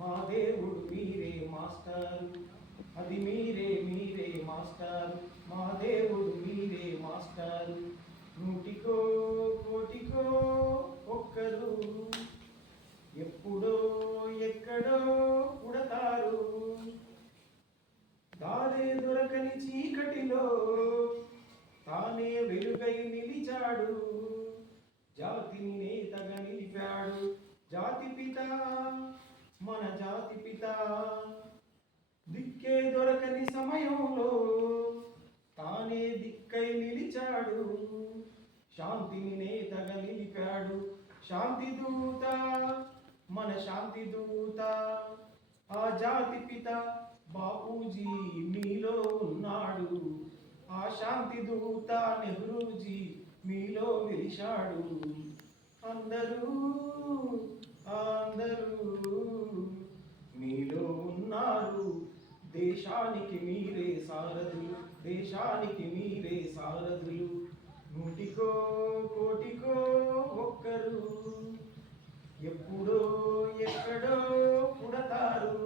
మా దేవుడు మీరే మాస్టారు, అది మీరే మీరే మాస్టారు, మా దేవుడు మీరే మాస్టారు. నూటికో కోటికో ఒక్కరు ఎప్పుడో ఎక్కడో పుడతారు. దారే దొరకని చీకటిలో తానే వెలుగై నిలిచాడు, జాతిని నేతగా నిలిపాడు. జాతి పిత మన జాతి పిత, దిక్కే దొరకని సమయంలో తానే దిక్కై నిలిచాడు, శాంతిని నేతగా నిలిపాడు. శాంతి దూత మన శాంతి దూత, ఆ జాతి పిత బాపూజీ మీలో ఉన్నాడు, ఆ శాంతి దూత నెహ్రూజీ మీలో వెలిశాడు. అందరూ మీలో ఉన్నారు, దేశానికి మీరే సారథులు, దేశానికి మీరే సారథులు. నూటికో కోటికో ఒక్కరు ఎప్పుడో ఎక్కడో పుడతారు,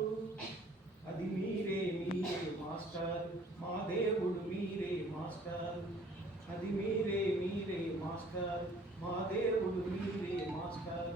అది మీరే మీరే మాస్టర్, మా దేవుడు మీరే మాస్టర్, అది మీరే మీరే మాస్టర్, మా దేవుడు మీరే మాస్టర్.